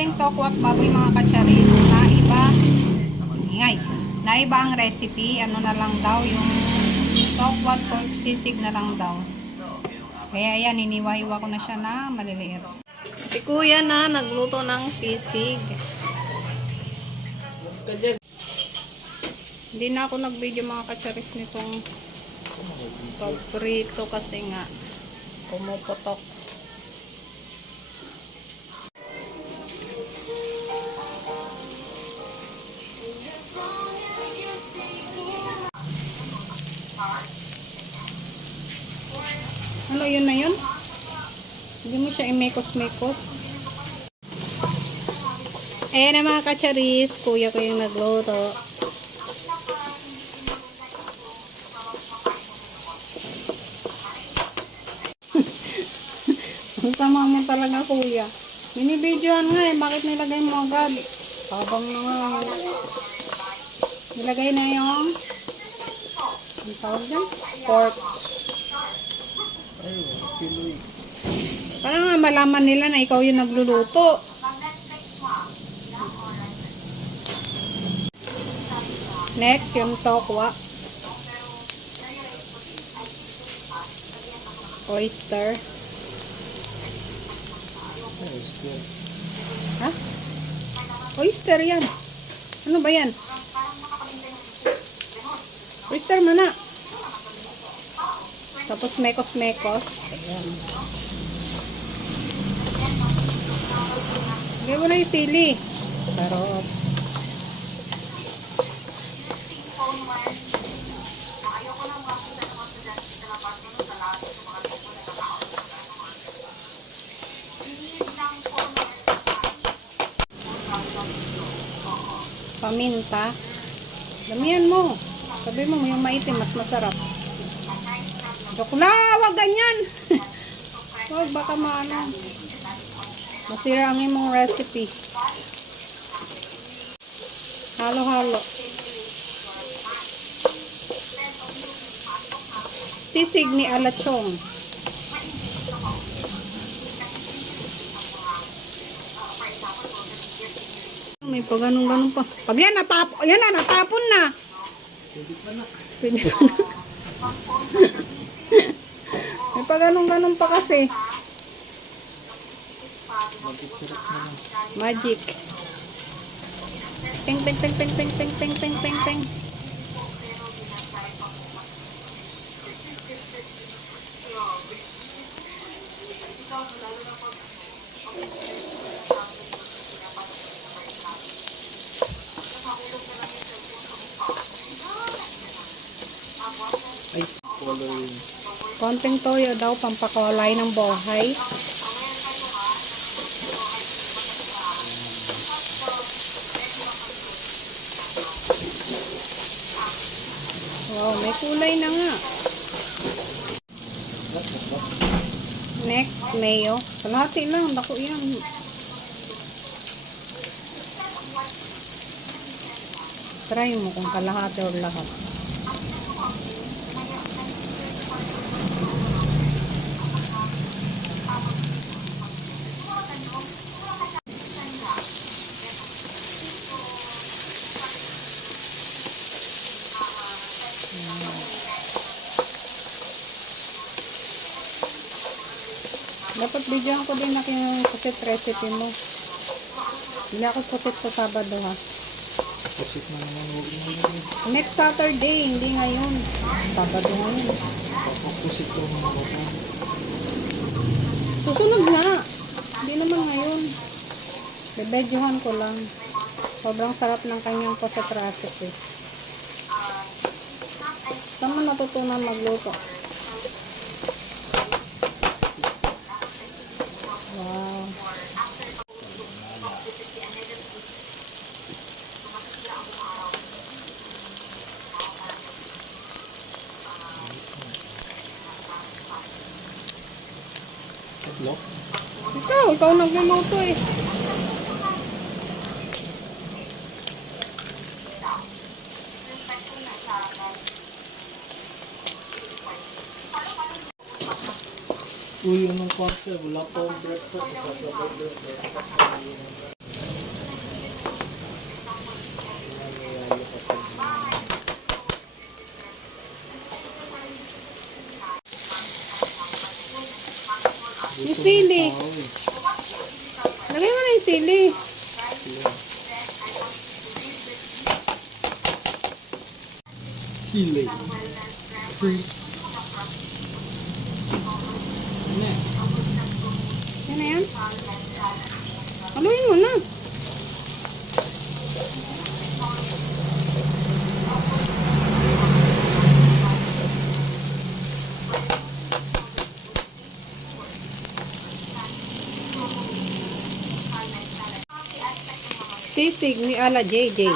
ating toko at baboy mga kacharis, na iba ang recipe. Ano na lang daw, yung toko at pork sisig na lang daw. Kaya yan, iniwa-hiwa ko na siya na maliliit. Si kuya na nagluto ng sisig. Hindi na ako nag-video mga kacharis nitong pagprito kasi nga pumuputok. Ano yun na yun? Hindi mo siya imekos-mekos. Ayan na mga kacharis, kuya ko yung nagluto. Ang sama mo talaga kuya. Binibidyoan nga eh, bakit nilagay mo agad? Habang nga nilagay na yung ang tawag dyan? Pork. Para nga malaman nila na ikaw yung nagluluto. Next, yung tokwa. Oyster. Ha? Oyster yan. Ano ba yan? Oyster mana. Tapos mekos-mekos. Ayan. Lagay mo na yung sili. Sarap. Paminta. Damihan mo. Sabi mo yung maitim mas masarap. Dokla, wag ganyan. Wag baka maano. Masira ang imong recipe. Halo-halo. Sisig ni Alachong. May pa ganun-ganun pa. Pag yan natapon, yan na, natapon na. Pwede pa na. Pwede pa na. May pa ganun-ganun pa kasi. Magic. Peng, peng, peng, peng, peng, peng, peng, peng, peng, peng. Konting toyo daw, pampakulay ng buhay. Wow, may kulay na nga. Next, mayo. Kalahati lang, bako yan. Try mo kung kalahati o lahat. Dapat bigyan ko din yung pusit recipe mo. Hindi ako pusit sa Sabado ha. Pusit na naman. Next Saturday, hindi ngayon. Sabado ngayon. Pusit ko mga bata. Susunod nga. Hindi naman ngayon. Bebedyohan ko lang. Sobrang sarap ng kanyang pusit recipe. Saan mo natutunan magluto? Wow. Itlog? Ikaw nagluluto eh. Uy, anong kwarto? Wala pa ang breakfast. Yung sili. Lagay mo na yung sili. Sili. Ano yan? Yan na yan. Haluin mo na. Sisig ni Ala JJ.